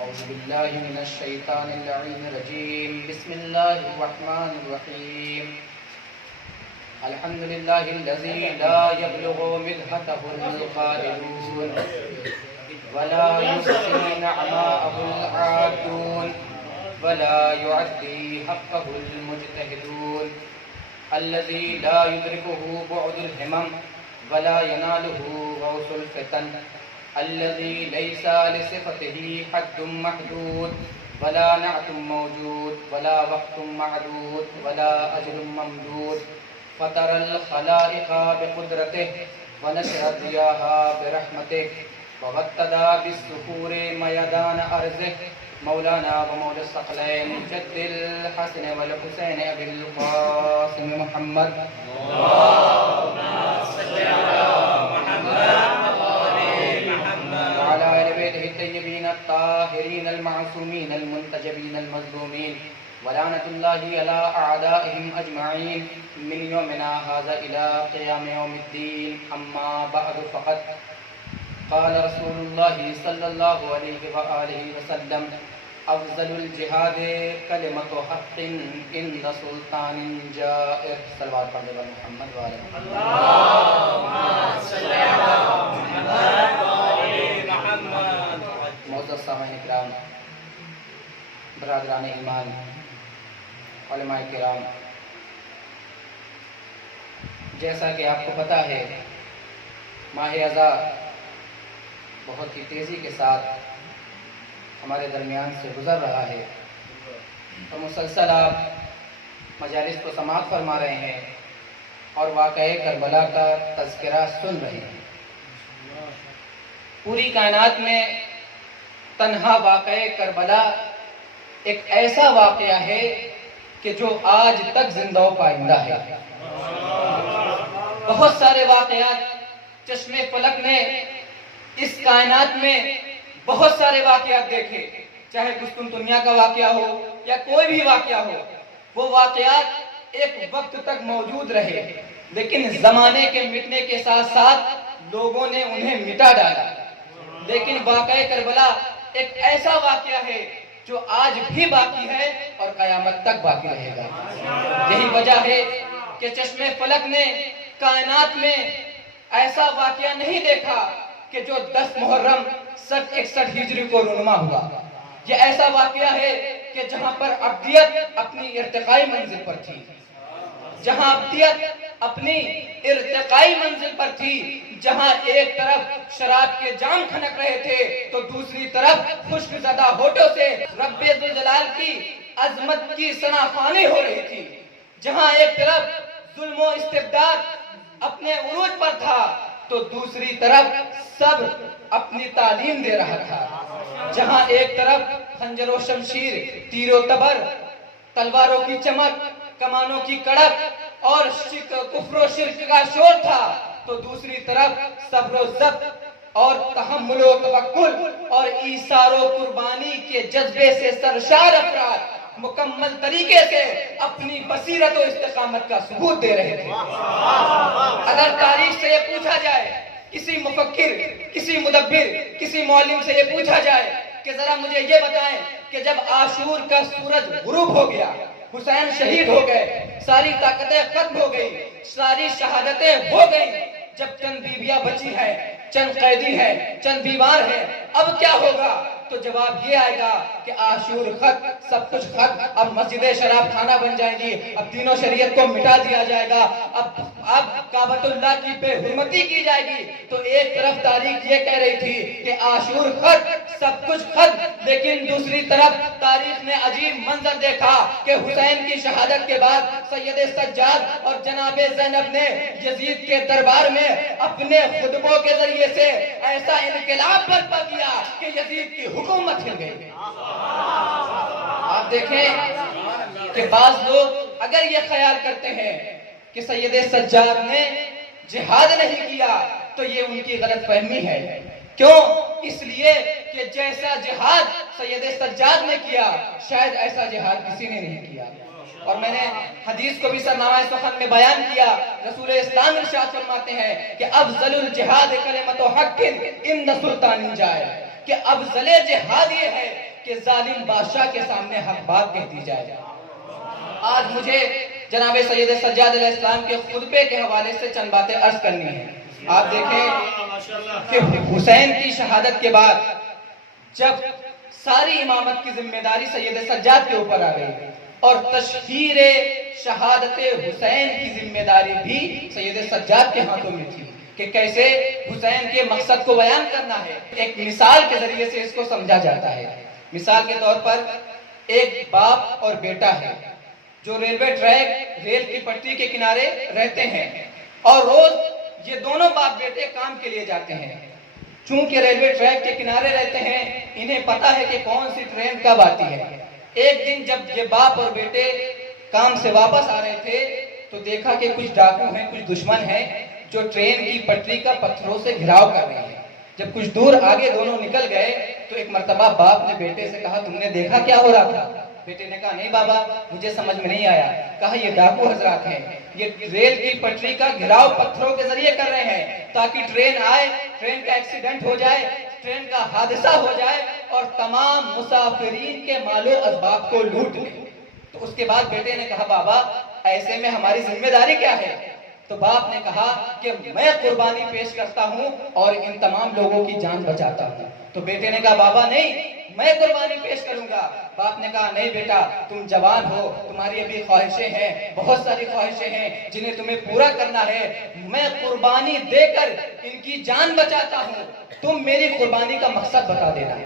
أعوذ بالله من الشيطان اللعين الرجيم. بسم الله الرحمن الرحيم. الحمد لله الذي لا يبلغ مدحته القائلون ولا يحصي نعماءه العادون ولا يعدي حقه المجتهدون. الذي لا يدركه بعد الهمم ولا يناله غوث الفتن. الذي ليس لصفته حد محدود ولا نعت موجود ولا وقت معدود ولا أجل ممدود. فطر الخلائق بقدرته ونشر الرياح برحمته وغطدا بالسحور ميدان أرضه. مولانا ومولى الثقلين جد الحسن والحسين أبي القاسم محمد. اللهم صل على محمد وعلى آل بيته الطيبين الطاهرين المعصومين المنتجبين المظلومين. ولعنة الله على أعدائهم أجمعين من يومنا هذا إلى قيام يوم الدين. أما بعد فقد قال رسول الله صلى الله عليه وآله وسلم: أفضل الجهاد كلمة حق عند سلطان جائر. صلوات پڑھنے والے محمد وعلى اللهم صل على محمد وعلى محمد. معزز سامعین کرام، برادران ایمان، علماء کرام، جیسا کہ آپ کو پتہ ہے ماہ اذا بہت ہی تیزی کے ساتھ ہمارے درمیان سے گزر رہا ہے، تو مسلسل آپ مجالس کو سماعت فرما رہے ہیں اور واقعہ کربلا کا تذکرہ سن رہے ہیں. پوری کائنات میں تنہا واقعہ کربلا ایک ایسا واقعہ ہے کہ جو آج تک زندہ و پائندہ ہے. بہت سارے واقعات چشم فلک نے اس کائنات میں بہت سارے واقعات دیکھے، چاہے قسطنطنیہ کا واقعہ ہو یا کوئی بھی واقعہ ہو. وہ واقعات ایک وقت تک موجود رہے، لیکن زمانے کے مٹنے کے ساتھ ساتھ لوگوں نے انہیں مٹا ڈالا. لیکن واقعہ کربلا ایک ایسا واقعہ ہے جو آج بھی باقی ہے اور قیامت تک باقی رہے گا. یہی وجہ ہے کہ چشم فلک نے کائنات میں ایسا واقعہ نہیں دیکھا کہ جو 10 محرم 61 ہجری کو رونما ہوا. یہ ایسا واقعہ ہے کہ جہاں پر عبدیت اپنی ارتقائی منزل پر تھی، جہاں عبدیت اپنی ارتقائی منزل پر تھی، جہاں ایک طرف شراب کے جام کھنک رہے تھے تو دوسری طرف خشک زدہ ہونٹوں سے رب ذوالجلال کی عظمت کی ثناخوانی ہو رہی تھی، جہاں ایک طرف ظلم و استبداد اپنے عروج پر تھا تو دوسری طرف سب اپنی تعلیم دے رہا تھا، جہاں ایک طرف خنجر و شمشیر، تیر و تبر، تلواروں کی چمک، کمانوں کی کڑک اور کفر و شرک کا شور تھا، تو دوسری طرف صبر و ضبط اور تحمل و توکل اور ایثار و قربانی کے جذبے سے سرشار افراد مکمل طریقے سے اپنی بصیرت و استقامت کا ثبوت دے رہے تھے. اگر تاریخ سے یہ پوچھا جائے، کسی مفکر، کسی مدبر، کسی معلم سے یہ پوچھا جائے کہ ذرا مجھے یہ بتائیں کہ جب عاشور کا سورج غروب ہو گیا، حسین شہید ہو گئے، ساری طاقتیں ختم ہو گئی، ساری شہادتیں ہو گئی، جب چند بیویاں بچی ہیں، چند قیدی ہیں، چند بیمار ہیں، اب کیا ہوگا؟ تو جواب یہ آئے گا کہ عاشور خط، سب کچھ خط، اب مسجدیں شراب خانہ بن جائیں گی، اب دین و شریعت کو مٹا دیا جائے گا، اب کعبۃ اللہ کی بے حرمتی کی جائے گی. تو ایک طرف تاریخ یہ کہہ رہی تھی کہ عاشور خط، سب کچھ خط، لیکن دوسری طرف تاریخ نے عجیب منظر دیکھا کہ حسین کی شہادت کے بعد سید سجاد اور جناب زینب نے یزید کے دربار میں اپنے خطبوں کے ذریعے سے ایسا انقلاب برپا کیا کہ یزید کی حکومت ہل گئی. آپ دیکھیں کہ بعض لوگ اگر یہ خیال کرتے ہیں کہ سید سجاد نے جہاد نہیں کیا تو یہ ان کی غلط فہمی ہے. کیوں؟ اس لیے کہ جیسا جہاد سید سجاد نے کیا شاید ایسا جہاد کسی نے نہیں کیا. اور میں نے حدیث کو بھی سرنامہ سخن میں بیان کیا. رسول اسلام ارشاد فرماتے ہیں کہ افضل الجہاد کلمۃ حق ان سلطان جائے، کہ افضل جہاد یہ ہے کہ ظالم بادشاہ کے سامنے حق بات کہہ دی جائے. آج مجھے جناب سید سجاد علیہ السلام کے خطبے کے حوالے سے چند باتیں عرض کرنی ہیں. آپ دیکھیں کہ حسین کی شہادت کے بعد جب ساری امامت کی ذمہ داری سید سجاد کے اوپر آ گئی اور تشہیر شہادت حسین کی ذمہ داری بھی سید سجاد کے ہاتھوں میں تھی کہ کیسے حسین کے مقصد کو بیان کرنا ہے. ایک مثال کے ذریعے سے اس کو سمجھا جاتا ہے. مثال کے طور پر ایک باپ اور بیٹا ہے جو ریلوے ٹریک ریل کی پٹری کے کنارے رہتے ہیں اور روز یہ دونوں باپ بیٹے کام کے لیے جاتے ہیں. چونکہ ریلوے ٹریک کے کنارے رہتے ہیں انہیں پتا ہے کہ کون سی ٹرین کب آتی ہے. ایک دن جب یہ باپ اور بیٹے کام سے واپس آ رہے تھے تو دیکھا کہ کچھ ڈاکو ہیں, کچھ دشمن ہیں جو ٹرین کی پٹری کا پتھروں سے گھراؤ کر رہے ہیں. جب کچھ دور آگے دونوں نکل گئے تو ایک مرتبہ باپ نے بیٹے سے کہا تم نے دیکھا کیا ہو رہا تھا؟ بیٹے نے کہا نہیں بابا مجھے سمجھ میں نہیں آیا. کہا یہ ڈاکو حضرات ہیں, یہ ریل کی پٹری کا گھراؤ پتھروں کے ذریعے کر رہے ہیں تاکہ ٹرین آئے, ٹرین کا ایکسیڈنٹ ہو جائے, ٹرین کا حادثہ ہو جائے اور تمام مسافرین کے مال و اسباب کو لوٹ لیں. تو اس کے بعد بیٹے نے کہا بابا ایسے میں ہماری ذمہ داری کیا ہے؟ تو باپ نے کہا کہ میں قربانی پیش کرتا ہوں اور ان تمام لوگوں کی جان بچاتا ہوں. تو بیٹے نے کہا بابا نہیں میں قربانی پیش کروں گا. باپ نے کہا نہیں بیٹا تم جوان ہو, تمہاری ابھی خواہشیں ہیں, بہت ساری خواہشیں ہیں جنہیں تمہیں پورا کرنا ہے. میں قربانی دے کر ان کی جان بچاتا ہوں, تم میری قربانی کا مقصد بتا دینا.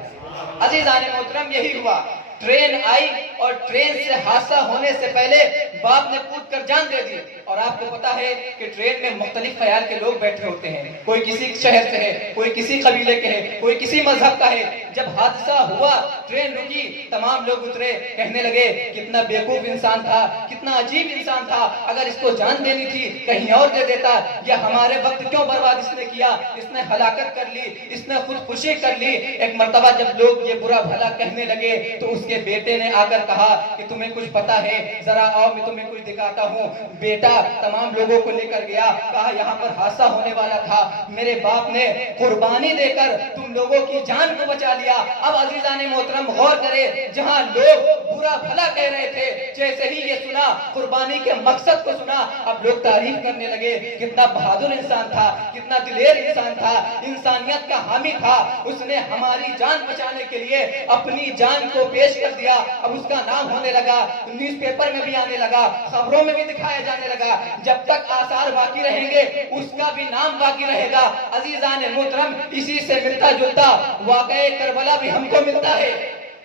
عزیزان محترم یہی ہوا. ٹرین آئی اور ٹرین سے حادثہ ہونے سے پہلے باپ نے کود کر جان دے دی. اور آپ کو پتا ہے کہ ٹرین میں مختلف خیال کے لوگ بیٹھے ہوتے ہیں, کوئی کسی شہر سے ہے, کوئی کسی قبیلے کے ہے, کوئی کسی مذہب کا ہے. جب حادثہ ہوا ٹرین رکی, تمام لوگ اترے, کہنے لگے کتنا بیوقوف انسان تھا, کتنا عجیب انسان تھا, اگر اس کو جان دینی تھی کہیں اور دے دیتا, یا ہمارے وقت کیوں برباد اس نے کیا, اس نے ہلاکت کر لی, اس نے خودکشی کر لی. ایک مرتبہ جب لوگ یہ برا بھلا کہنے لگے تو اس کے بیٹے نے آ کر کہا کہ تمہیں کچھ پتا ہے, ذرا آؤ میں تمہیں کچھ دکھاتا ہوں. بیٹا تمام لوگوں کو لے کر گیا, کہا یہاں پر حادثہ ہونے والا تھا, میرے باپ نے قربانی دے کر تم لوگوں کی جان کو بچا لیا. اب عزیزان محترم غور کرے, جہاں لوگ برا بھلا کہہ رہے تھے جیسے ہی یہ سنا, قربانی کے مقصد کو سنا, اب لوگ تعریف کرنے لگے کتنا بہادر انسان تھا, کتنا دلیر انسان تھا, انسانیت کا حامی تھا, اس نے ہماری جان بچانے کے لیے اپنی جان کو پیش کر دیا. اب اس کا نام ہونے لگا, نیوز پیپر میں بھی آنے لگا, خبروں میں بھی دکھایا جانے لگا. جب تک آثار باقی رہیں گے اس کا بھی نام باقی رہے گا. عزیزان محترم اسی سے ملتا جلتا واقعہ کربلا بھی ہم کو ملتا ہے,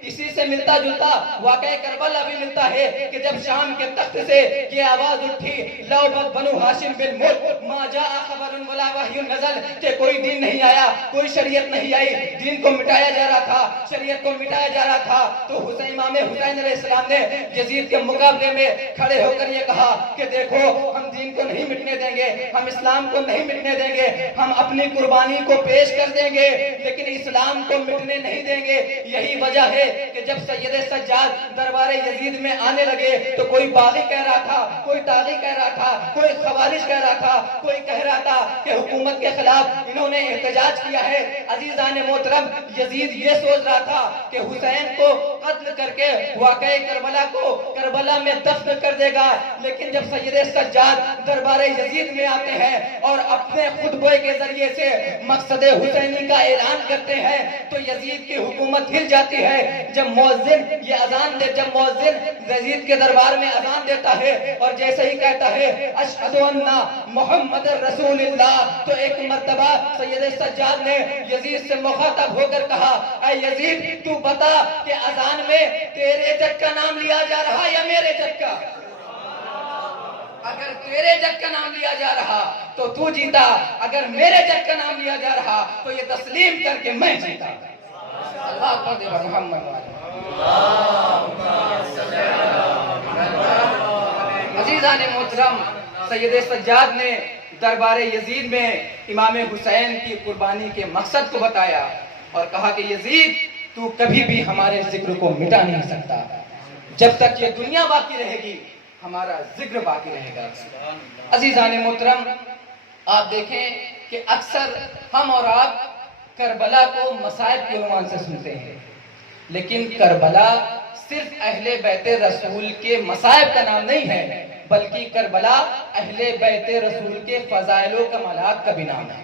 اسی سے ملتا جلتا واقعہ کربلا بھی ملتا ہے کہ جب شام کے تخت سے یہ آواز اٹھی لوبت بنو ہاشم بن ملک ما جاء خبر ولا وحی نزل, کہ کوئی دین نہیں آیا, کوئی شریعت نہیں آئی, دین کو مٹایا جا رہا تھا, شریعت کو مٹایا جا رہا تھا. تو امام حسین علیہ السلام نے یزید کے مقابلے میں کھڑے ہو کر یہ کہا کہ دیکھو ہم دین کو نہیں مٹنے دیں گے, ہم اسلام کو نہیں مٹنے دیں گے, ہم اپنی قربانی کو پیش کر دیں گے لیکن اسلام کو مٹنے نہیں دیں گے. یہی وجہ ہے کہ جب سید سجاد دربار یزید میں آنے لگے تو کوئی باغی کہہ رہا تھا, کوئی طاغی کہہ رہا تھا, کوئی خوارج کہہ رہا تھا, کوئی کہہ رہا تھا کہ حکومت کے خلاف انہوں نے احتجاج کیا ہے. عزیزان محترم یزید یہ سوچ رہا تھا کہ حسین کو قتل کر کے واقعہ کربلا کو کربلا میں دفن کر دے گا, لیکن جب سید سجاد دربار یزید میں آتے ہیں اور اپنے خطبے کے ذریعے سے مقصد حسینی کا اعلان کرتے ہیں تو یزید کی حکومت ہل جاتی ہے. جب مؤذن یہ اذان دے, جب مؤذن یزید کے دربار میں اذان دیتا ہے اور جیسے ہی کہتا ہے اشہد ان محمد رسول اللہ, تو ایک مرتبہ سید سجاد نے یزید سے مخاطب ہو کر کہا اے یزید تو بتا کہ اذان میں تیرے جد کا نام لیا جا رہا یا میرے جد کا؟ اگر تیرے جد کا نام لیا جا رہا تو تو جیتا, اگر میرے جد کا نام لیا جا رہا تو یہ تسلیم کر کے میں جیتا. اللہ پڑھ دے محمد عزیزان محترم سید سجاد نے دربار یزید میں امام حسین کی قربانی کے مقصد کو بتایا اور کہا کہ یزید تو کبھی بھی ہمارے ذکر کو مٹا نہیں سکتا, جب تک یہ دنیا باقی رہے گی ہمارا ذکر باقی رہے گا. عزیزان محترم آپ دیکھیں کہ اکثر ہم اور آپ کربلا کو مصائب کے عنوان سے سنتے ہیں, لیکن کربلا صرف اہل بیت رسول کے مصائب کا نام نہیں ہے، بلکہ کربلا اہل بیت رسول کے فضائل و کمالات کا بھی نام ہے۔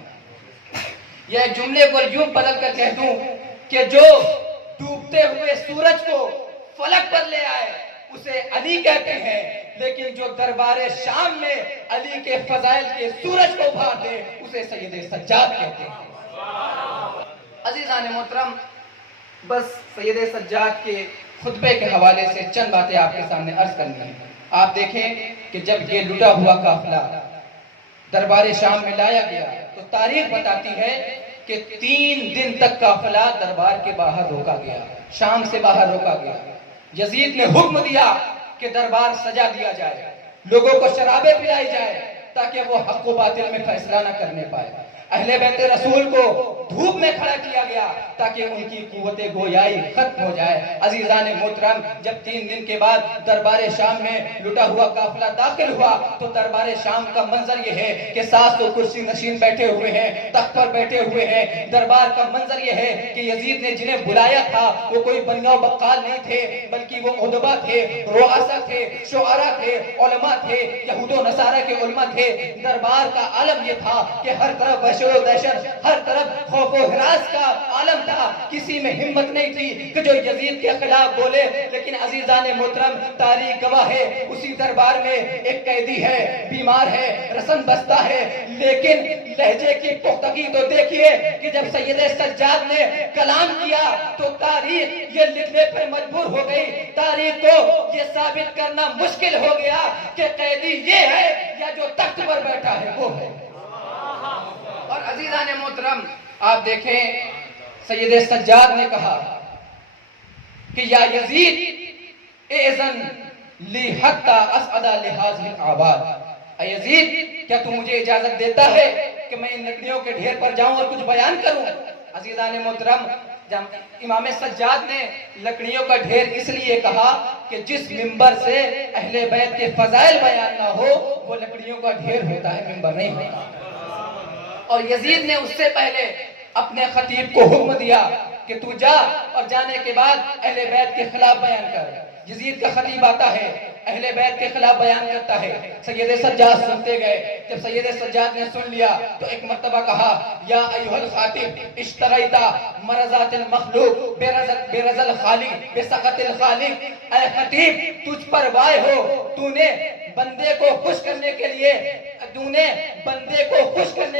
یہ جملے کو یوں بدل کر کہہ دوں کہ جو ڈوبتے ہوئے سورج کو فلک پر لے آئے اسے علی کہتے ہیں، لیکن جو دربار شام میں علی کے فضائل کے سورج کو ابھار دے اسے سید سجاد کہتے ہیں۔ عزیزان محترم، بس سید سجاد کے خطبے کے حوالے سے چند باتیں آپ کے سامنے عرض کرنی ہیں۔ آپ دیکھیں کہ جب یہ لٹا ہوا قافلہ دربار شام میں لایا گیا تو تاریخ بتاتی ہے کہ 3 دن تک قافلہ دربار کے باہر روکا گیا، شام سے باہر روکا گیا۔ یزید نے حکم دیا کہ دربار سجا دیا جائے، لوگوں کو شرابیں پلائی جائے تاکہ وہ حق و باطل میں فیصلہ نہ کرنے پائے۔ اہل بیت رسول کو دھوپ میں کھڑا کیا گیا تاکہ ان کی قوت گویائی ختم ہو جائے۔ عزیزان محترم، جب 3 دن کے بعد دربار شام میں لٹا ہوا قافلہ داخل ہوا تو دربار شام کا منظر یہ ہے کہ 700 کرسی نشین بیٹھے ہوئے ہیں، تخت پر بیٹھے ہوئے ہیں۔ دربار کا منظر یہ ہے کہ یزید نے جنہیں بلایا تھا وہ کوئی بنیا و بقال نہیں تھے، بلکہ وہ ادبا تھے، رؤسا تھے، شعراء تھے، علماء تھے، یہود و نصارہ کے علماء تھے۔ دربار کا عالم یہ تھا کہ ہر طرف وحشت و دہشت، ہر طرف خوف و ہراس کا عالم تھا۔ کسی میں ہمت نہیں تھی کہ جو یزید کے خلاف بولے، لیکن عزیزان محترم تاریخ گواہ ہے اسی دربار میں ایک قیدی ہے، بیمار ہے، رسن بستہ ہے، لیکن لہجے کی پختگی تو دیکھیے کہ جب سید سجاد نے کلام کیا تو تاریخ یہ لکھنے پر مجبور ہو گئی، تاریخ کو یہ ثابت کرنا مشکل ہو گیا کہ قیدی یہ ہے یا جو تخت پر بیٹھا ہے وہ ہے۔ اور عزیزان محترم آپ دیکھیں سید سجاد نے کہا کہ یا یزید اذن لی حتی اسعد لہذہ الآباد، اے یزید کیا تو مجھے اجازت دیتا ہے کہ میں ان لکڑیوں کے ڈھیر پر جاؤں اور کچھ بیان کروں؟ عزیزان محترم امام سجاد نے لکڑیوں کا ڈھیر اس لیے کہا کہ جس ممبر سے اہل بیت کے فضائل بیان نہ ہو وہ لکڑیوں کا ڈھیر ہوتا ہے، ممبر نہیں ہوتا۔ اور یزید نے اس سے پہلے اپنے خطیب کو حکم دیا کہ تو جا اور جانے کے بعد اہل بیت کے خلاف بیان کر۔ یزید کا خطیب آتا ہے، اہل بیت کے خلاف بیان کرتا ہے، سید سجاد سنتے گئے۔ جب سید سجاد نے سن لیا تو ایک مرتبہ کہا یا ایھا الخاطب اشتریتا مرضات المخلوق برضا الخالق بسخط الخالق، اے خطیب تجھ پر وائے ہو، تو نے بندے کو خوش کرنے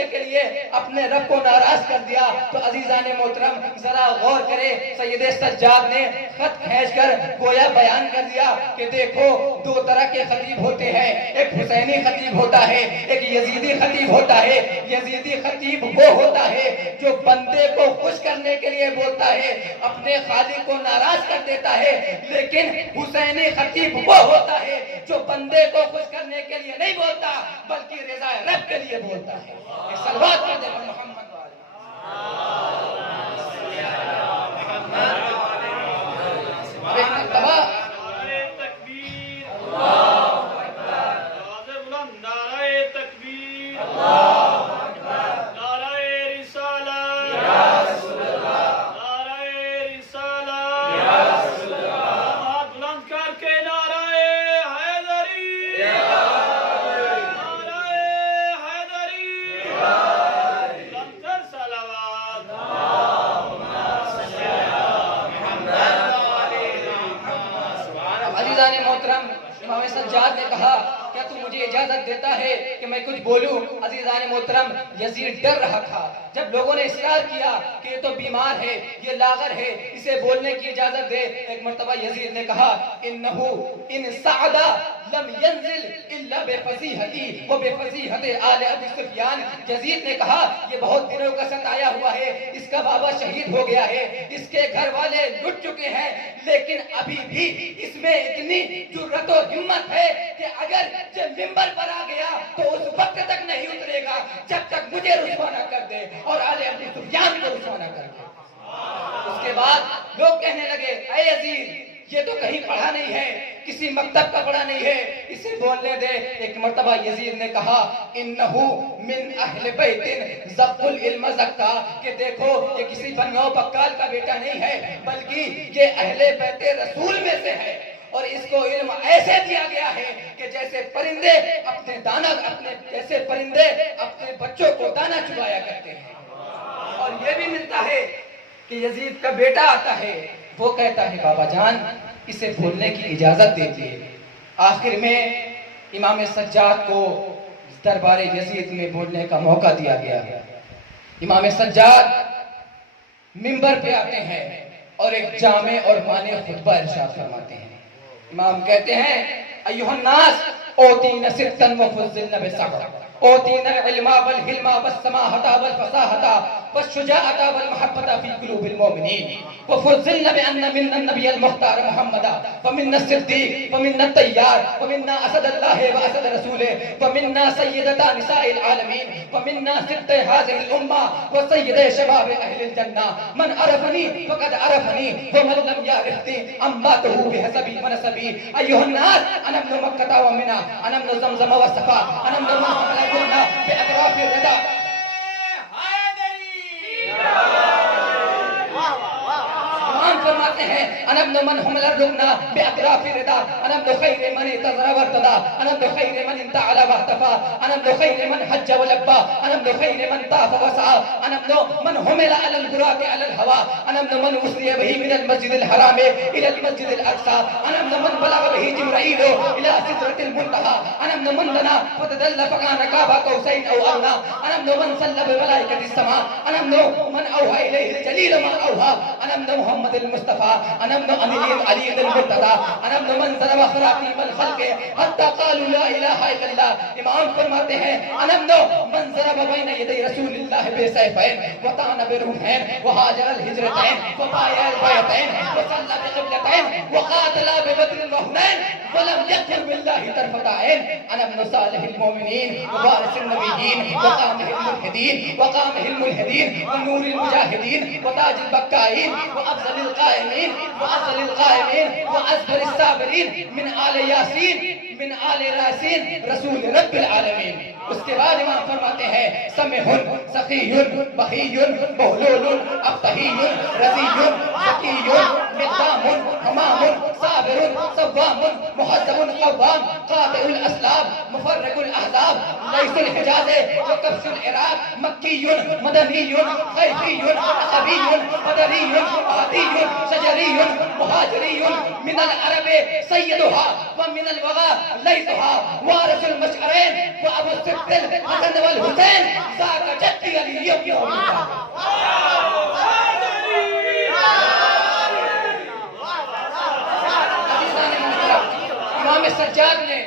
کے لیے اپنے رب کو ناراض کر دیا۔ تو عزیزان محترم ذرا غور کرے، سید سجاد نے خط کھینچ کر گویا بیان کر دیا کہ دیکھو 2 طرح کے خطیب ہوتے ہیں، ایک حسینی خطیب ہوتا ہے، ایک یزیدی خطیب ہوتا ہے۔ یزیدی خطیب وہ ہوتا ہے جو بندے کو خوش کرنے کے لیے بولتا ہے، اپنے خالق کو ناراض کر دیتا ہے، لیکن حسینی خطیب وہ ہوتا ہے جو بندے کو خوش کرنے کے لیے نہیں بولتا بلکہ رضا رب کے لیے بولتا ہے۔ صلوات پڑھ دے محمد والے۔ امام سجاد نے کہا کیا تو مجھے اجازت دیتا ہے کہ میں کچھ بولوں؟ عزیزان محترم یزید ڈر رہا تھا۔ جب لوگوں نے اصرار کیا کہ یہ تو بیمار ہے، یہ لاغر ہے، اسے بولنے کی اجازت دے، ایک مرتبہ یزید نے کہا انہو ان صعد لم ينزل الا بفصیحتی و بفصیحت آل ابی سفیان۔ یزید نے کہا یہ بہت دنوں کا ستایا ہوا ہے، اس کا بابا شہید ہو گیا ہے، اس کے گھر والے لٹ چکے ہیں، لیکن ابھی بھی اس میں اتنی جرأت و ہمت ہے کہ اگر جب ممبر پر آ گیا تو اس وقت تک نہیں اترے گا جب تک مجھے رسوا نہ کر دے اور آل ابی سفیان کو رسوا نہ کر دے۔ اس کے بعد لوگ کہنے لگے اے یزید یہ تو کہیں پڑھا نہیں ہے، کسی مکتب کا پڑھا نہیں ہے، اسے بولنے دے۔ ایک مرتبہ یزید نے کہا انہو من اہل بیت زق العلم زکا، کہ دیکھو یہ کسی بنیاؤ بکال کا بیٹا نہیں ہے، بلکہ یہ اہل بیت رسول میں سے ہے، اور اس کو علم ایسے دیا گیا ہے کہ جیسے پرندے اپنے بچوں کو دانا چبایا کرتے ہیں۔ اور یہ بھی ملتا ہے کہ یزید کا بیٹا آتا ہے، وہ کہتا ہے بابا جان اسے بولنے کی اجازت دیجیے۔ آخر میں امام سجاد کو دربار یزید میں بولنے کا موقع دیا گیا۔ امام سجاد منبر پہ آتے ہیں اور ایک جامع اور مانع خطبہ ارشاد فرماتے ہیں۔ امام کہتے ہیں ایھا الناس اوتینا ستا وفضلنا بسبع، اوتینا العلم والحلم والسماحة والفصاحة والشجاعة والمحبة في قلوب المؤمنين، وفضلنا بأن منا النبي المختار محمدا، ومنا الصديق، ومنا الطيار، ومنا أسد الله وأسد رسوله، ومنا سيدة نساء العالمين، ومنا ست هذه الأمة وسيد شباب أهل الجنة، من عرفني فقد عرفني، ومن لم يعرفني أماته بحسبي ونسبي۔ أيها الناس أنا ابن مكة ومنى، أنا ابن زمزم والصفا، أنا ابن من حمل الجنة بأطراف الردى۔ فرماتے ہیں انا ابن من حمل الركن باطراف الردى، انا ابن خير من انتظر وارتضى، انا ابن خير من انتعل واهتفى، انا ابن خير من حج ولبى، انا ابن خير من طاف وسعى، انا ابن من حمل على البراق على الهوى، انا ابن من اسري به من المسجد الحرام الى المسجد الاقصى، انا ابن من بلغ به جبرائيل الى سدرة المنتهى، انا ابن من دنا فتدل فكان قاب قوسين او ادنى، انا ابن من صلى بملائكة السماء، انا ابن من اوحى اليه الجليل ما اوحى، انا ابن محمد المصطفى، انا ابن امين علي المرتضى، انا ابن من ظلم خراطيم الخلق حتى قالوا لا الہ الا اللہ۔ امام فرماتے ہیں انا ابن من ضرب بین یدی رسول اللہ بسیفین وطعن برمحین وہاجر الہجرتین وبايع البيعتين وصلى بقبلتين وقاتل ببدر وحنين ولم يكفر بالله طرفة عين، انا ابن صالح المؤمنين ووارث النبيين وقامه الملحدين ونور المجاهدين وتاج البكائين وافضل القائمين وأصبر الصابرين من آل یاسین من آل یاسین رسول رب العالمین۔ اس کے بعد امام فرماتے ہیں سمح سخی بخی بہلول ابتہی رضی ذکی مقدام حمام صابر صوام محذب قوام قاطع الاسلام مفرق الاحزاب لیس الحجاز وکبش العراق مکی مدنی خیفی عقبی بدری عادی شجری مہاجری من العرب سیدها ومن الوغى لیسها وارث المشعرین وابو السبت الحسن والحسین ذاک جدی علی یوم امام سجاد نے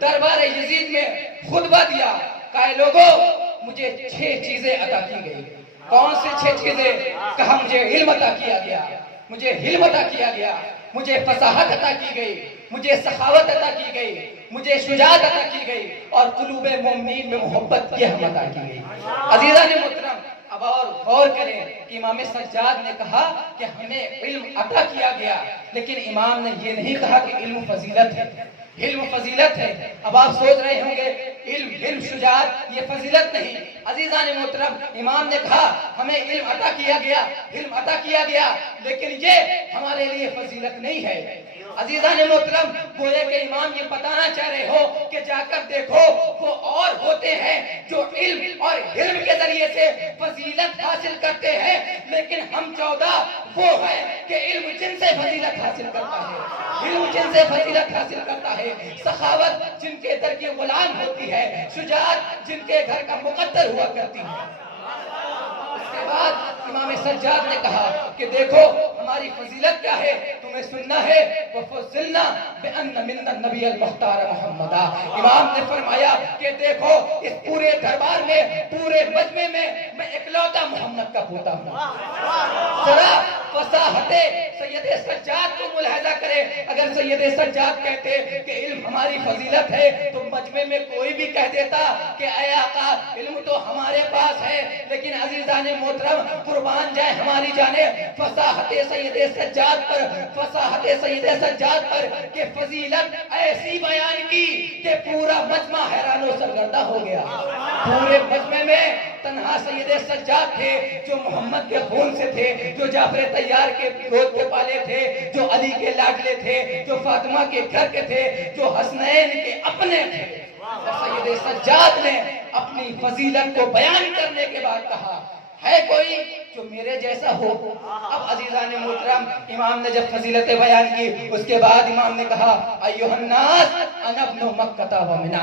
دربار یزید میں خطبہ دیا، کہا لوگوں مجھے 6 چیزیں عطا کی گئی۔ کون سے 6 چیزیں؟ کہا مجھے علم عطا کیا گیا، مجھے حلم عطا کیا گیا، مجھے فصاحت عطا کی گئی، مجھے سخاوت عطا کی گئی، مجھے شجاعت عطا کی گئی، اور قلوب مومنین میں محبت کی ہم عطا کی گئی۔ عزیزان محترم اب اور غور کریں کہ امام سجاد نے کہا کہ ہمیں علم عطا کیا گیا، لیکن امام نے یہ نہیں کہا کہ علم فضیلت ہے، علم فضیلت ہے۔ اب آپ سوچ رہے ہوں گے علم شجاعت یہ فضیلت نہیں۔ عزیزان محترم امام نے کہا ہمیں علم عطا کیا گیا، علم عطا کیا گیا، لیکن یہ ہمارے لیے فضیلت نہیں ہے۔ عزیزان محترم گویا کہ امام یہ بتانا چاہ رہے ہو کہ جا کر دیکھو وہ اور ہوتے ہیں جو علم اور علم کے ذریعے سے فضیلت حاصل کرتے ہیں، لیکن ہم 14 وہ ہیں کہ علم جن سے فضیلت حاصل کرتا ہے، علم جن سے فضیلت حاصل کرتا ہے، سخاوت جن کے در کی غلام ہوتی ہے، شجاعت جن کے گھر کا مقدر ہوا کرتی ہے۔ اس کے بعد امام سجاد نے کہا کہ دیکھو ہماری فضیلت کیا ہے، تمہیں سننا ہے وَفُضِّلْنَا بِأَنَّ مِنَّ النَّبِيَّ الْمُخْتَارَ مُحَمَّدًا۔ امام نے فرمایا کہ دیکھو اس پورے دربار میں، پورے مجمع میں اکلوتا محمد کا پوتا ہوں۔ ذرا فصاحت سید سجاد کو ملاحظہ کرے. اگر سید سجاد کہتے کہ علم ہماری فضیلت ہے تو مجمع میں کوئی بھی کہہ دیتا کہ اے آقا علم تو ہمارے پاس ہے. لیکن عزیزان محترم قربان جائے ہماری جانب فصاحت سید سجاد پر، فصاحت سید سجاد پر کہ فضیلت ایسی بیان کی کہ پورا مجمع حیران و سرگردہ ہو گیا. پورے مجمع میں تنہا سید سجاد تھے جو محمد کے خون سے تھے، جو جعفر طیار کے گود کے پالے تھے، جو علی کے لاڈلے تھے، جو فاطمہ کے گھر کے تھے، جو حسنین کے اپنے تھے. سید سجاد نے اپنی فضیلت کو بیان کرنے کے بعد کہا ہے کوئی جو میرے جیسا ہو. اب عزیزان محترم امام نے جب فضیلتیں بیان کی اس کے بعد امام نے کہا ایھا الناس انا ابن مکہ و منی،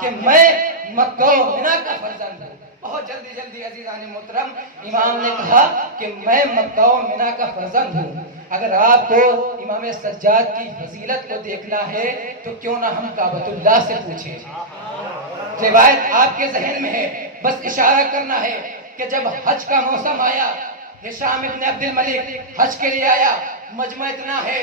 کہ میں مکہ و منی کا فرزند ہوں. بہت جلدی عزیزان محترم امام نے کہا کہ میں مکہ و منی کا فرزند ہوں. اگر آپ کو امام سجاد کی فضیلت کو دیکھنا ہے تو کیوں نہ ہم کعبۃ اللہ سے پوچھیں. روایت آپ کے ذہن میں ہے، بس اشارہ کرنا ہے کہ جب حج کا موسم آیا، ہشام ابن عبد الملک حج کے لیے آیا. مجمع اتنا ہے،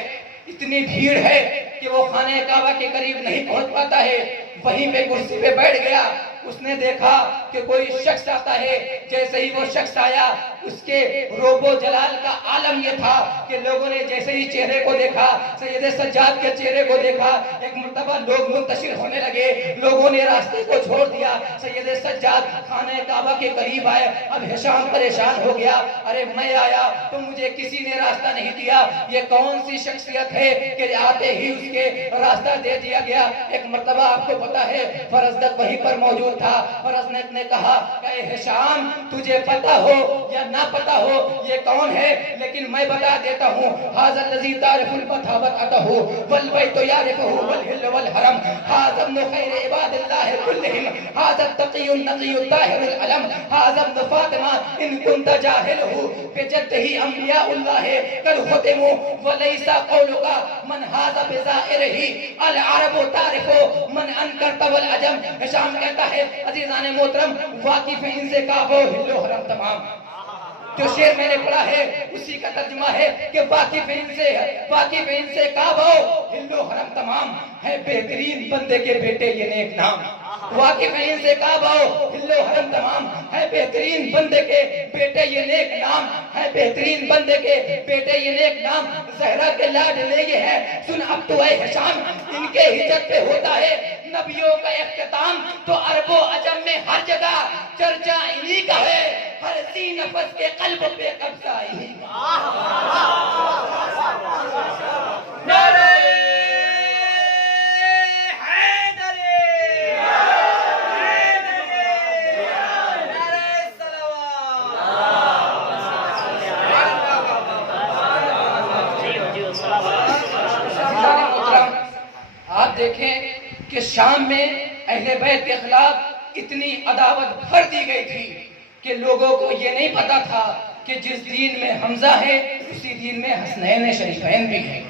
اتنی بھیڑ ہے کہ وہ خانہ کعبہ کے قریب نہیں پہنچ پاتا ہے. وہیں پہ کرسی پہ بیٹھ گیا. اس نے دیکھا کہ کوئی شخص آتا ہے. جیسے ہی وہ شخص آیا اس کے روب و جلال کا عالم یہ تھا کہ لوگوں نے جیسے ہی چہرے کو دیکھا، سید سجاد کے چہرے کو دیکھا، ایک مرتبہ لوگ منتشر ہونے لگے. لوگوں نے راستے کو چھوڑ دیا. سید سجاد خانہ کعبہ کے قریب آئے. اب ہشام پریشان ہو گیا، ارے میں آیا تو مجھے کسی نے راستہ نہیں دیا. یہ کون سی شخصیت ہے کہ آتے ہی اس کے راستہ دے دیا گیا. ایک مرتبہ آپ کو پتا ہے فرزدق وہیں پر موجود تھا. فرزدق نے کہا کہ ہشام تجھے پتا ہو یا نہ پتا ہو یہ کون ہے، لیکن میں بتا دیتا ہوں. ھذا الذی تعرف البطابۃ اتہ والبیت یعرفہ والحل والحرم. ھذا ابن خیر عباد اللہ کلہم. ھذا التقی النقی الطاہر العلم. ھذا ابن فاطمہ ان کنت جاہلہ بجدہ انبیاء اللہ قد ختموا ولیس قولک من ھذا بظاہرہ العرب تعرف من انکرت والعجم. ہشام کہتا ہے عزیزان محترم واقف ہیں ان سے کعبہ و ہل و حرم تمام. جو شعر میں نے پڑھا ہے اسی کا ترجمہ ہے کہ واقف ہیں ان سے کعبہ و ہل و حرم تمام. ہے بہترین بندے کے بیٹے یہ نیک نام. واقف ہیں ان سے کعبہ و ہل و حرم تمام. ہے بہترین بندے کے بیٹے یہ نیک نام. ہے بہترین بندے کے بیٹے یہ نیک نام. زہرا کے لاڈلے یہ ہے سن اب تو اے ہشام. ان کے ہجرت پہ ہوتا ہے نبیوں کا اختتام. تو عرب و عجم میں ہر جگہ چرچا انہی کا ہے. ہر سی نفس کے قلب پہ قبضہ انہی کا. نعرہ آپ دیکھیں کہ شام میں اہل بیت کے خلاف اتنی عداوت بھر دی گئی تھی کہ لوگوں کو یہ نہیں پتا تھا کہ جس دین میں حمزہ ہے اسی دین میں حسنین شریفین بھی ہیں.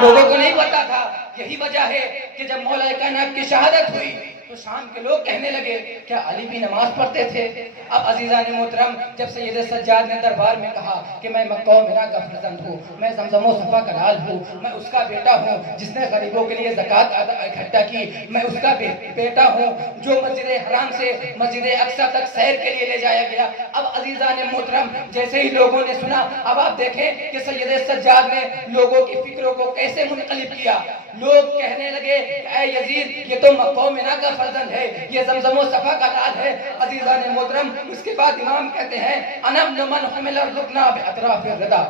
لوگوں کو نہیں پتا تھا. یہی وجہ ہے کہ جب مولا کائنات کی شہادت ہوئی تو شام کے لوگ کہنے لگے کیا علی بھی نماز پڑھتے تھے. اب عزیزان محترم جب سید سجاد نے دربار میں کہا کہ میں مکہ و منی کا فرزند ہوں، میں زمزم و صفا کا لال ہوں، میں اس کا بیٹا ہوں جس نے غریبوں کے لیے زکوٰۃ اکٹھا کی، میں اس کا بیٹا ہوں جو مسجد حرام سے مسجد اقصی تک سیر کے لیے لے جایا گیا. اب عزیزان محترم جیسے ہی لوگوں نے سنا، اب آپ دیکھیں کہ سید سجاد نے لوگوں کی فکروں کو کیسے منقلب کیا. لوگ کہنے لگے اے یزید یہ تو مکہ و منی کا فرزند ہے، یہ زمزم و صفا کا لال ہے. عزیزان محترم اس کے بعد امام کہتے ہیں انا ابن من حمل الرکن باطراف الردى.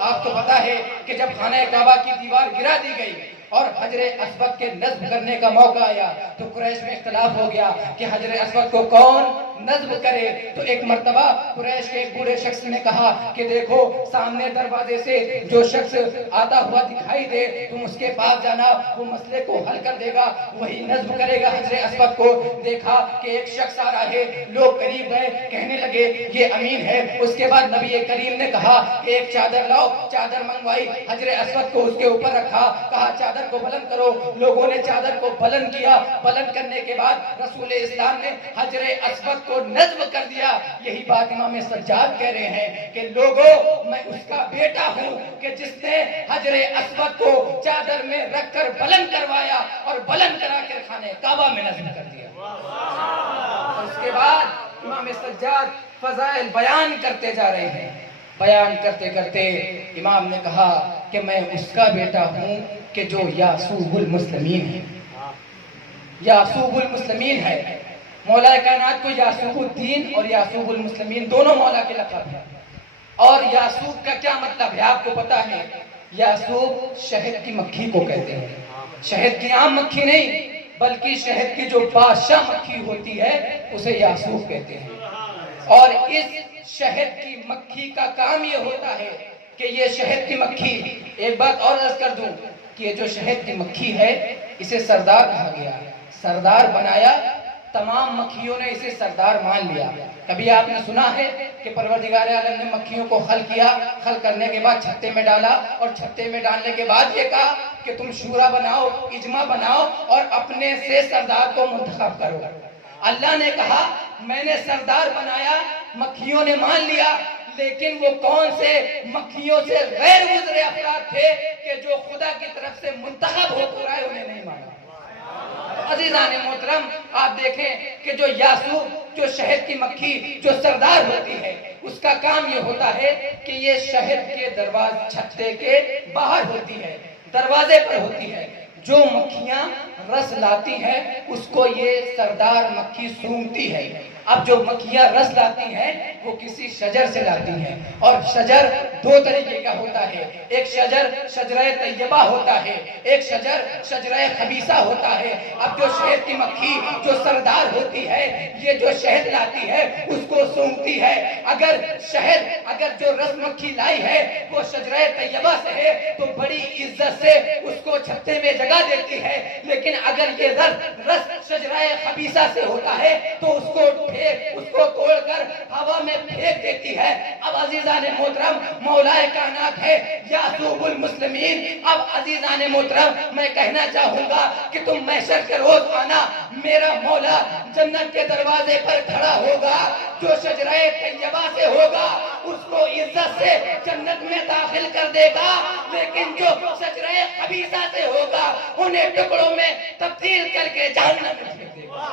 آپ کو پتا ہے کہ جب خانہ کعبہ کی دیوار گرا دی گئی اور حجر اسود کے نصب کرنے کا موقع آیا تو قریش میں اختلاف ہو گیا کہ حجر اسود کو کون نصب کرے. تو ایک مرتبہ قریش کے ایک بوڑھے شخص نے کہا کہ دیکھو سامنے دروازے سے جو شخص آتا ہوا دکھائی دے تم اس کے پاس جانا، وہ مسئلے کو حل کر دے گا، وہی نصب کرے گا حجر اسود کو. دیکھا کہ ایک شخص آ رہا ہے، لوگ قریب گئے، کہنے لگے یہ امین ہے. اس کے بعد نبی کریم نے کہا کہ ایک چادر لاؤ. چادر منگوائی، حجر اسود کو اس کے اوپر رکھا، کہا چادر چادر کو بلند کرو. لوگوں نے چادر کو بلند کیا. بلند کرنے کے بعد رسول اسلام نے حجر اسود کو نصب کر دیا. یہی بات امام سجاد کہہ رہے ہیں کہ لوگوں میں اس کا بیٹا ہوں کہ جس نے حجر اسود کو چادر میں رکھ کر بلند کروایا اور بلند کرا کر خانے کعبہ میں نصب کر دیا. اور اس کے بعد امام سجاد فضائل بیان کرتے جا رہے ہیں. بیان کرتے کرتے امام نے کہا کہ میں اس کا بیٹا ہوں کہ جو یعصوب المسلمین ہے. یعصوب المسلمین ہے. مولا کائنات کو یعصوب الدین اور یعصوب المسلمین دونوں مولا کے لقب ہیں. اور یعصوب کا کیا مطلب ہے آپ کو پتا ہے؟ یعصوب شہد کی مکھی کو کہتے ہیں. شہد کی عام مکھی نہیں بلکہ شہد کی جو بادشاہ مکھی ہوتی ہے اسے یعصوب کہتے ہیں. اور اس شہد کی مکھی کا کام یہ ہوتا ہے کہ یہ شہد کی مکھی، ایک بات اور عرض کر دوں کہ یہ جو شہد کی مکھی ہے اسے سردار کہا گیا. سردار بنایا، تمام مکھیوں نے اسے سردار مان لیا. کبھی آپ نے سنا ہے کہ پروردگار عالم نے مکھیوں کو خل کیا، خل کرنے کے بعد چھتے میں ڈالا اور چھتے میں ڈالنے کے بعد یہ کہا کہ تم شورا بناؤ، اجماع بناؤ اور اپنے سے سردار کو منتخب کرو؟ اللہ نے کہا میں نے سردار بنایا، مکھیوں نے مان لیا، لیکن وہ کون سے مکھیوں سے غیر گزرے افراد تھے کہ جو خدا کی طرف سے منتخب ہو کر آئے انہیں نہیں مانا. عزیزان محترم آپ دیکھیں کہ جو یعصوب، جو شہد کی مکھی جو سردار ہوتی ہے، اس کا کام یہ ہوتا ہے کہ یہ شہد کے دروازے چھتے کے باہر ہوتی ہے، دروازے پر ہوتی ہے. جو مکھیاں رس لاتی ہیں اس کو یہ سردار مکھی سونگتی ہے. اب جو مکھیاں رس لاتی ہیں وہ کسی شجر سے لاتی ہیں، اور شجر دو طریقے کا ہوتا ہے. ایک شجر شجرہ طیبہ ہوتا ہے، ایک شجر شجرہ خبیثہ ہوتا ہے. اب جو شہد کی مکھی جو سردار ہوتی ہے یہ جو شہد لاتی ہے اس کو سونگتی ہے. اگر جو رس مکھی لائی ہے وہ شجرہ طیبہ سے ہے تو بڑی عزت سے اس کو چھتے میں جگہ دیتی ہے. لیکن اگر یہ رس شجرہ خبیثہ سے ہوتا ہے تو اس کو توڑ کر ہوا میں پھینک دیتی ہے. اب عزیزان محترم مولا کائنات ہے یعصوب المسلمین. اب عزیزان محترم میں کہنا چاہوں گا کہ تم محشر کے روز آنا، میرا مولا جنت کے دروازے پر کھڑا ہوگا. جو شجرہ طیبہ سے ہوگا اس کو عزت سے جنت میں داخل کر دے گا، لیکن جو شجرہ خبیثہ سے ہوگا انہیں ٹکڑوں میں تبدیل کر کے جہنم میں پھینک دے گا.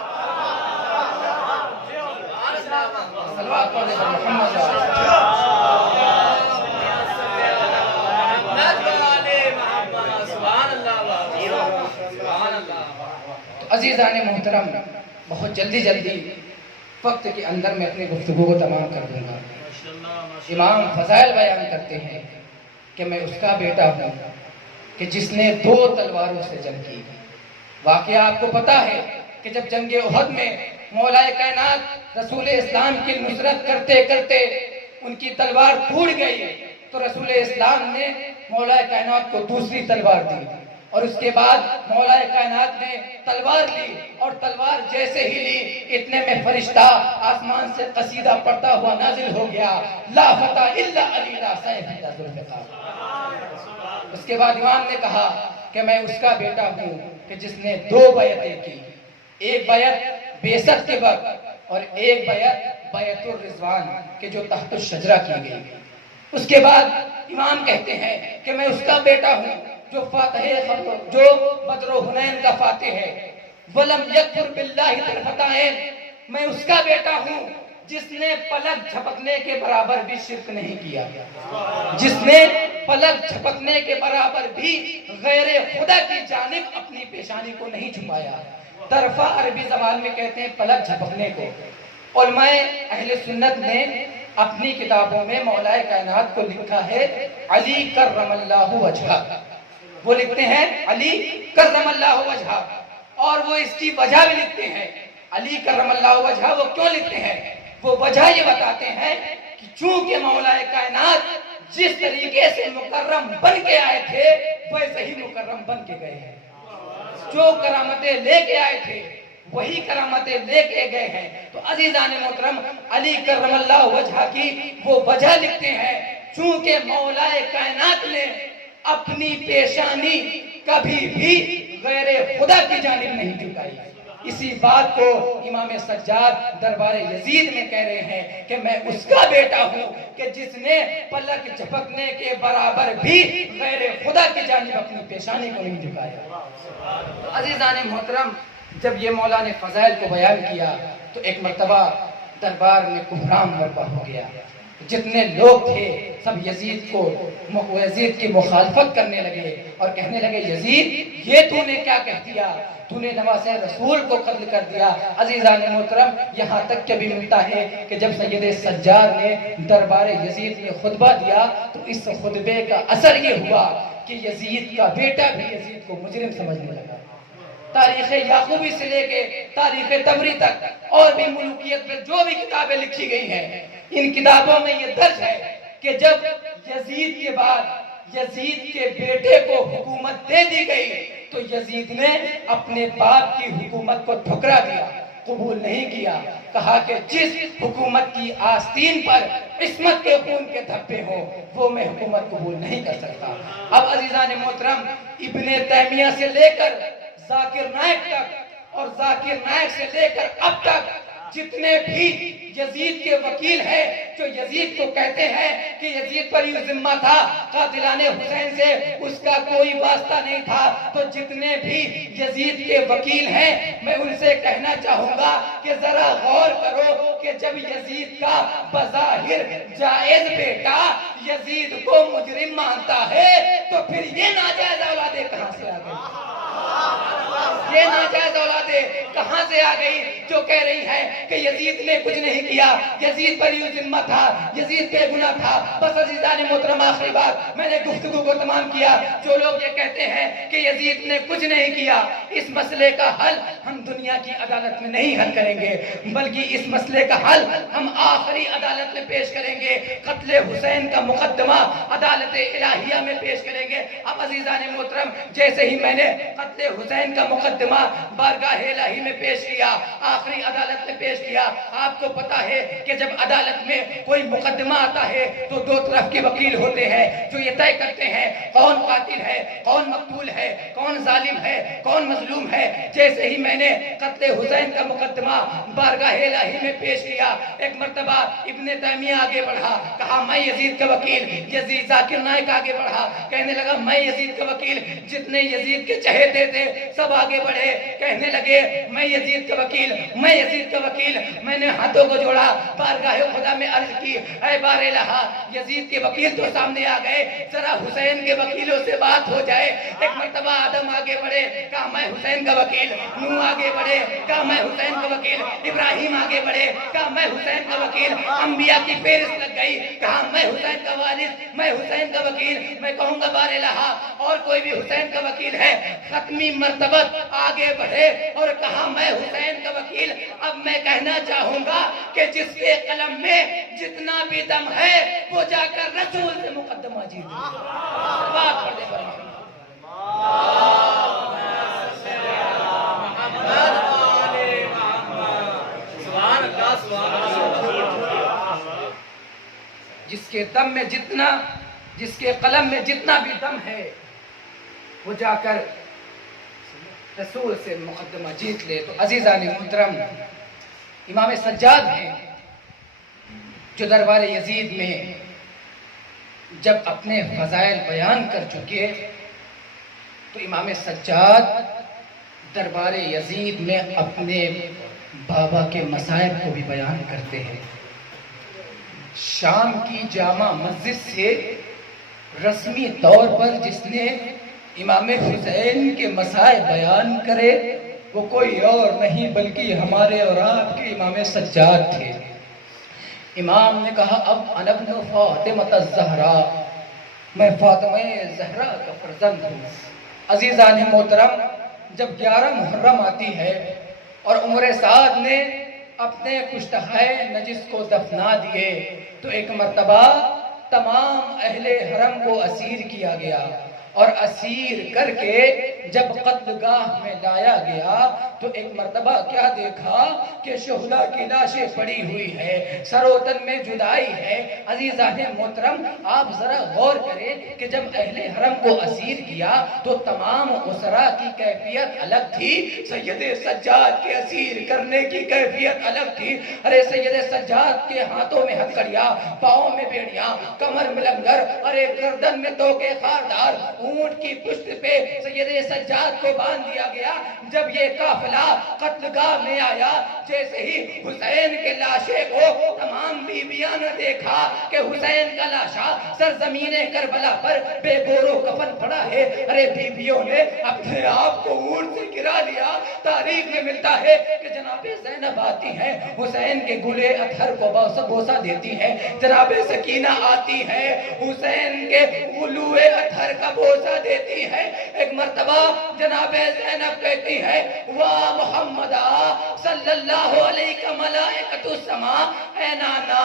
عزیزان محترم بہت جلدی وقت کے اندر میں اپنی گفتگو کو تمام کر دوں گا. امام فضائل بیان کرتے ہیں کہ میں اس کا بیٹا ہوں کہ جس نے 2 تلواروں سے جنگ کی. واقعہ آپ کو پتا ہے کہ جب جنگ احد میں مولا کائنات رسول اسلام کی نصرت کرتے کرتے ان کی تلوار پھوٹ گئی تو رسول اسلام نے مولا کائنات کو دوسری تلوار دی. اور اس کے بعد مولا کائنات نے تلوار لی اور تلوار جیسے ہی لی اتنے میں فرشتہ آسمان سے قصیدہ پڑھتا ہوا نازل ہو گیا، لا فتح الا علی لا سیف الا ذوالفقار. اس کے بعد امام نے کہا کہ میں اس کا بیٹا ہوں کہ جس نے 2 بیعتیں کی. ایک بیعت بیست کے وقت اور ایک بیعت بیعت الرضوان کہ جو تحت الشجرہ کی گئی. اس کے بعد امام کہتے ہیں کہ میں اس کا بیٹا ہوں جو جو بدر و حنین کا فاتح ہے. ولم یکفر باللہ طرفۃ عین. میں اس کا بیٹا ہوں جس نے پلک جھپکنے کے برابر بھی شرک نہیں کیا، جس نے پلک جھپکنے کے برابر بھی غیر خدا کی جانب اپنی پیشانی کو نہیں چھپایا. طرفہ عربی زبان میں کہتے ہیں پلک جھپکنے کو. علماء اہل سنت نے اپنی کتابوں میں مولا کائنات کو لکھا ہے علی کرم اللہ وجہہ. وہ لکھتے ہیں علی کرم اللہ وجہہ، اور وہ اس کی وجہ بھی لکھتے ہیں. علی کرم اللہ وجہہ وہ کیوں لکھتے ہیں؟ وہ وجہ یہ بتاتے ہیں کہ چونکہ مولا کائنات جس طریقے سے مکرم بن کے آئے تھے ویسے ہی مکرم بن کے گئے ہیں. جو کرامتیں لے کے آئے تھے وہی کرامتیں لے کے گئے ہیں. تو عزیزان محترم علی کرم اللہ وجہہ کی وہ وجہ لکھتے ہیں چونکہ مولا کائنات نے اپنی پیشانی کبھی بھی غیر خدا کی جانب نہیں جھکائی۔ اسی بات کو امام سجاد دربار یزید میں کہہ رہے ہیں کہ میں اس کا بیٹا ہوں کہ جس نے پلک جھپکنے کے برابر بھی غیر خدا کی جانب اپنی پیشانی کو نہیں جھکایا۔ عزیزان محترم، جب یہ مولا نے فضائل کو بیان کیا تو ایک مرتبہ دربار میں کفران برپا ہو گیا۔ جتنے لوگ تھے سب یزید کی مخالفت کرنے لگے اور کہنے لگے یزید یہ تو نے کیا کہہ دیا، تو نے نواسہ رسول کو قتل کر دیا۔ عزیزان محترم، یہاں تک کہ بھی ملتا ہے کہ جب سید سجاد نے دربار یزید میں خطبہ دیا تو اس خطبے کا اثر یہ ہوا کہ یزید کا بیٹا بھی یزید کو مجرم سمجھنے لگا۔ تاریخ یعقوبی سے لے کے تاریخ طبری تک اور بھی ملوکیت میں جو بھی کتابیں لکھی گئی ہیں، ان کتابوں میں یہ درج ہے کہ جب یزید کے بعد یزید کے بیٹے کو حکومت دے دی گئی تو یزید نے اپنے باپ کی حکومت کو ٹھکرا دیا، قبول نہیں کیا۔ کہا کہ جس حکومت کی آستین پر عصمت کے خون کے دھبے ہوں وہ میں حکومت قبول نہیں کر سکتا۔ اب عزیزان محترم، ابن تیمیہ سے لے کر ذاکر نائک تک اور ذاکر نائک سے لے کر اب تک جتنے بھی یزید کے وکیل ہیں جو یزید کو کہتے ہیں کہ یزید پر یہ ذمہ تھا قاتلان حسین سے اس کا کوئی واسطہ نہیں تھا، تو جتنے بھی یزید کے وکیل ہیں میں ان سے کہنا چاہوں گا کہ ذرا غور کرو کہ جب یزید کا بظاہر جائز بیٹا یزید کو مجرم مانتا ہے تو پھر یہ ناجائز اولادیں کہاں سے آ گئی؟ یہ ناجائز اولادیں کہاں سے آ گئی جو کہہ رہی ہے کہ یزید نے کچھ نہیں کیا، یزید پر یہ ذمہ تھا، یزید بے گناہ تھا۔ بس عزیزان محترم، آخری بات میں نے گفتگو کو تمام کیا۔ جو لوگ یہ کہتے ہیں کہ یزید نے کچھ نہیں کیا، اس مسئلے کا حل ہم دنیا کی عدالت میں نہیں حل کریں گے، بلکہ اس مسئلے کا حل ہم آخری عدالت میں پیش کریں گے۔ قتل حسین کا مقدمہ عدالت الہیہ میں پیش کریں گے۔ اب عزیزان محترم، جیسے ہی میں نے قتل حسین کا مقدمہ بارگاہ الہی میں پیش کیا، آخری عدالت میں پیش کیا، آپ کو پتا ہے کہ جب عدالت میں کوئی مقدمہ آتا ہے تو دو طرف کے وکیل ہوتے ہیں جو یہ طے کرتے ہیں کون قاتل ہے، کون مقتول ہے، کون ظالم ہے، کون مظلوم ہے۔ جیسے ہی میں نے قتل حسین کا مقدمہ بارگاہ الہی میں پیش کیا، ایک مرتبہ ابن تیمیہ آگے بڑھا، کہا میں یزید کا وکیل، یزید ذاکر نائک آگے بڑھا، کہنے لگا میں یزید کا وکیل، جتنے یزید کے چہیتے تھے سب آگے بڑھے، کہنے لگے میں یزید کا وکیل، میں یزید کا وکیل۔ میں نے ہاتھوں کو جوڑا، بارگاہ خدا میں عرض کی، اے بار الہ، یزید کے وکیل تو سامنے آ گئے، ذرا حسین کے وکیلوں سے بات ہو جائے۔ ایک مرتبہ آدم آگے بڑھے، کہا میں حسین کا وکیل، نوح آگے بڑھے، کہا میں حسین کا وکیل، ابراہیم آگے بڑھے، کہا میں حسین کا وکیل، انبیاء کی فہرست لگ گئی، کہا میں حسین کا وارث، میں حسین کا وکیل۔ میں کہوں گا بار الہ اور کوئی بھی حسین کا وکیل ہے، ختمی مرتبت آگے بڑھے اور کہا میں حسین کا وکیل۔ اب میں کہنا چاہوں گا کہ جس کے قلم میں جتنا بھی دم ہے وہ جا کر رسول سے مقدمہ جیت لے۔ بات پڑھے پر جس کے دم میں جتنا، جس کے قلم میں جتنا بھی دم ہے وہ جا کر رسول سے مقدمہ جیت لے۔ تو عزیزان محترم، امام سجاد ہیں جو دربار یزید میں جب اپنے فضائل بیان کر چکے تو امام سجاد دربار یزید میں اپنے بابا کے مصائب کو بھی بیان کرتے ہیں۔ شام کی جامع مسجد سے رسمی طور پر جس نے امام حسین کے مسائب بیان کرے وہ کوئی اور نہیں بلکہ ہمارے اور آپ کے امام سجاد تھے۔ امام نے کہا اب انا ابن فاطمہ الزہرا، میں فاطمہ زہرا کا فرزند ہوں۔ عزیزان محترم، جب 11 محرم آتی ہے اور عمر سعد نے اپنے کشتہائے نجس کو دفنا دیے تو ایک مرتبہ تمام اہل حرم کو اسیر کیا گیا اور اسیر کر کے جب قتل گاہ میں لایا گیا تو ایک مرتبہ کیا دیکھا کہ شہداء کی لاشیں پڑی ہوئی ہے، سر و تن میں جدائی ہے۔ عزیزان محترم، آپ ذرا غور کریں کہ جب اہل حرم کو اسیر کیا تو تمام اسرا کی کیفیت الگ تھی، سید سجاد کے اسیر کرنے کی کیفیت الگ تھی۔ ارے سید سجاد کے ہاتھوں میں ہتھکڑیاں، پاؤں میں بیڑیاں، کمر میں لنگر، ارے گردن میں توکے خاردار، اونٹ کی پشت پہ سید سجاد کو باندھ دیا گیا۔ جب یہ قافلہ قتل گاہ میں آیا، جیسے ہی حسین کے لاشے کو تمام بیویاں نے دیکھا کہ حسین کا لاشا سرزمین کربلا پر بے گور و کفن پڑا ہے، ارے بیویوں نے اپنے آپ کو اونٹ سے گرا لیا۔ تاریخ میں ملتا ہے کہ جناب زینب آتی ہے، حسین کے گلے اطہر کو بوسہ دیتی ہے، جناب سکینہ آتی ہے، حسین کے گلوے اطہر کا بوسہ دیتی ہے۔ ایک مرتبہ جناب زینب کہتی ہے واہ محمد صلی اللہ علیہ ملائکۃ السماء، اے نانا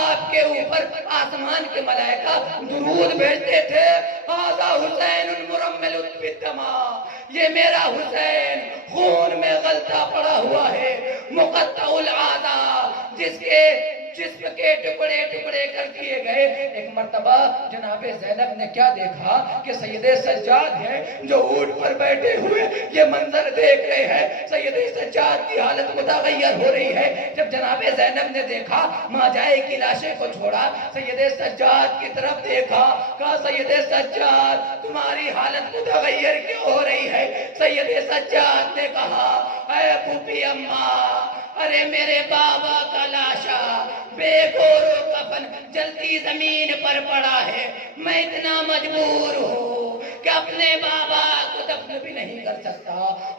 آپ کے اوپر آسمان کے ملائکہ درود بھیجتے تھے۔ ھذا حسین مرمل بالدماء، یہ میرا حسین خون میں غلطہ پڑا ہوا ہے، مقطع الاعضاء، جس کے جسم کے ٹکڑے ٹکڑے کر دیے گئے۔ ایک مرتبہ جناب زینب نے کیا دیکھا کہ سید سجاد ہیں جو اونٹ پر بیٹھے ہوئے یہ منظر دیکھ رہے ہیں، سید سجاد کی حالت متغیر ہو رہی ہے۔ جب جناب زینب نے دیکھا ماجائے کی لاشیں کو چھوڑا، سید سجاد کی طرف دیکھا، کہا سید سجاد تمہاری حالت متغیر کیوں ہو رہی ہے؟ سید سجاد نے کہا اے پھوپھی اماں، ارے میرے بابا کا لاشا بے گور و کفن جلتی زمین پر پڑا ہے، میں اتنا مجبور ہوں کہ اپنے بابا کو دفن بھی نہیں کر سکتا۔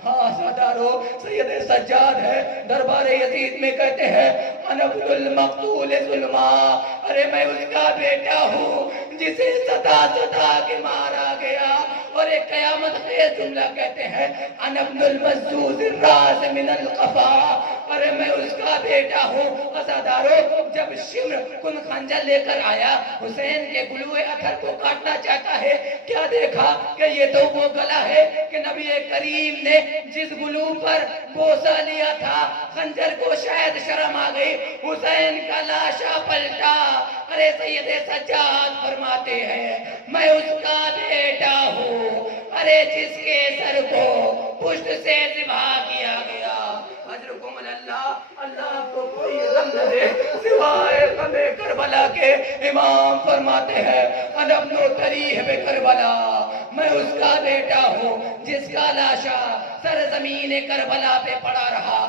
ہاں سادارو، سید سجاد ہے، دربار یزید میں کہتے ہیں انا ابن المقتول ظلما، ارے میں اس کا بیٹا ہوں جسے ستا ستا کے مارا گیا۔ اور ایک قیامت خیز جملہ کہتے ہیں انا ابن المسجوز الراس من القفا، ارے میں اس کا بیٹا ہوں۔ عزادارو، جب شمر کن خنجر لے کر آیا، حسین کے گلوے اطہر کو کاٹنا چاہتا ہے، کیا دیکھا کہ یہ تو وہ گلا ہے کہ نبی کریم نے جس گلو پر بوسہ لیا تھا، خنجر کو شاید شرم آ گئی، حسین کا لاشا پلٹا۔ ارے سید سجاد فرماتے ہیں میں اس کا بیٹا ہوں، ارے جس کے سر کو پشت سے ذبح کیا گیا۔ اجرکم اللہ، اللہ کو کوئی غم نہ دے سوائے غم کربلا کے۔ امام فرماتے ہیں انا ابن تریح کربلا، میں اس کا بیٹا ہوں جس کا لاشا سرزمین کربلا پہ پڑا رہا۔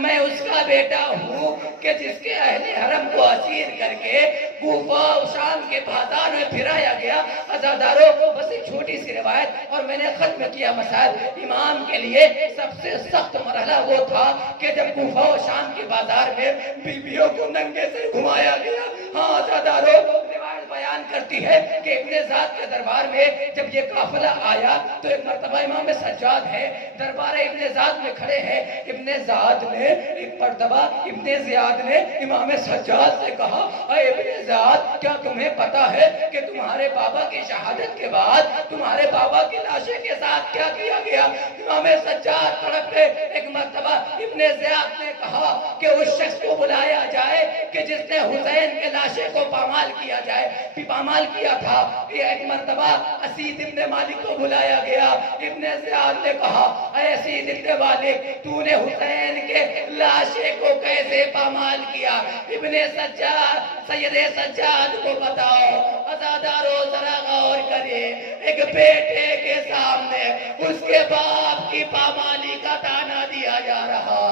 میں اس کا بیٹا ہوں کہ جس کے اہل حرم کو اسیر کر کے کوفہ و شام کے بازار میں پھرایا گیا۔ عزادارو، بس ایک چھوٹی سی روایت اور میں نے ختم کیا مسائل۔ امام کے لیے سب سے سخت مرحلہ وہ تھا کہ جب کوفہ و شام کے بازار میں بیویوں کو ننگے سے گھمایا گیا۔ ہاں عزادارو، روایت بیان کرتی ہے کہ ابن زاد کے دربار میں جب یہ قافلہ آیا تو ایک مرتبہ امام سجاد ہے دربار ابن زاد میں کھڑے ہیں۔ ابن زاد نے ایک مرتبہ ابن زیاد نے امام سجاد سے کہا اے ابن زاد، کیا تمہیں پتا ہے کہ تمہارے بابا کی شہادت کے بعد تمہارے بابا کی لاشے کے ساتھ کیا کیا گیا؟ امام سجاد تڑپ گئے۔ ایک مرتبہ ابن زیاد نے کہا کہ اس شخص کو بلایا جائے کہ جس نے حسین کے لاشے کو پامال کیا جائے، پامال کیا تھا۔ ایک مرتبہ اسید ابن مالک کو بلایا گیا۔ ابن زیاد نے کہا اے اسید ابن مالک، تو نے حسین کے لاشے کو کیسے پامال کیا؟ ابن سجاد، سید سجاد کو بتاؤ۔ عزادارو ذرا غور کرے، ایک بیٹے کے سامنے اس کے باپ کی پامالی کا تانا دیا جا رہا۔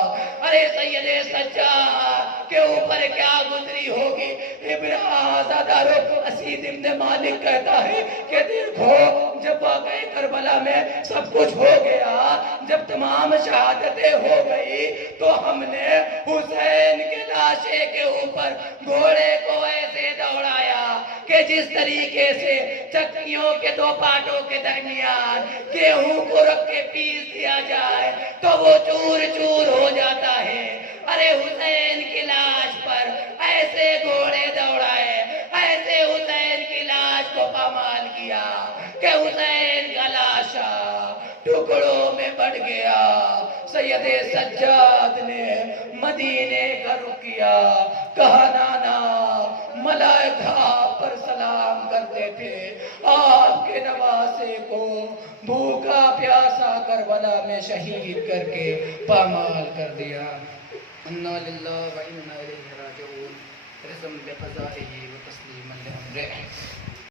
ارے سید سجاد کے اوپر کیا گزری ہوگی؟ ابن عزادارو، اسید ابن مالک کہتا ہے کہ دیکھو، جب واقعہ کربلا میں سب کچھ ہو گیا، جب تمام شہادتیں ہو گئی تو ہم نے حسین کے لاشے کے اوپر گھوڑے کو ایسے دوڑایا کہ جس طریقے سے چکیوں کے دو پاٹوں کے درمیان گیہوں کو رکھ کے پیس دیا جائے تو وہ چور چور ہو جاتا ہے۔ ارے حسین کی لاش پر ایسے گھوڑے دوڑائے، ایسے حسین کی لاش کو پامال کیا کہ حسین ٹکڑوں میں بڑھ گیا۔ سید سجاد نے مدینے کا رخ کیا، کہا نانا ملائکہ آپ پر سلام کرتے تھے، آپ کے نواسے کو بھوکا پیاسا کربلا میں شہید کر کے پامال کر دیا۔ انا للہ و انا الیہ راجعون، رزم بقضائہ و تسلیما لامرہ۔